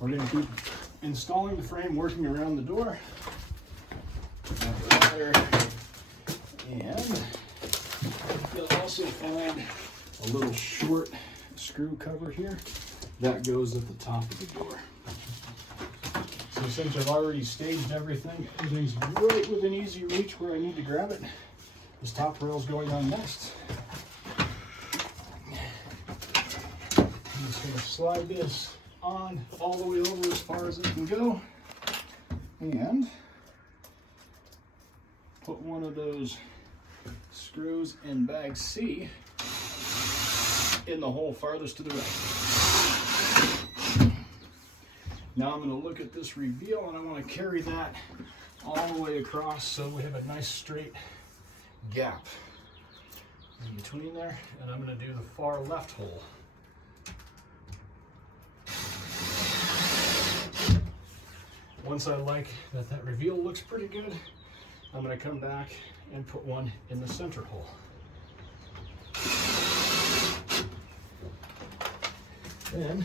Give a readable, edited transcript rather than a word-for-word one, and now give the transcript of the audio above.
We're going to keep installing the frame, working around the door. There. And you'll also find a little short screw cover here that goes at the top of the door. So since I've already staged everything, everything's right within easy reach where I need to grab it. This top rail's going on next. I'm just going to slide this on all the way over as far as it can go and put one of those screws in bag C in the hole farthest to the right. Now I'm going to look at this reveal and I want to carry that all the way across so we have a nice straight gap in between there, and I'm going to do the far left hole. Once I like that reveal looks pretty good, I'm going to come back and put one in the center hole. Then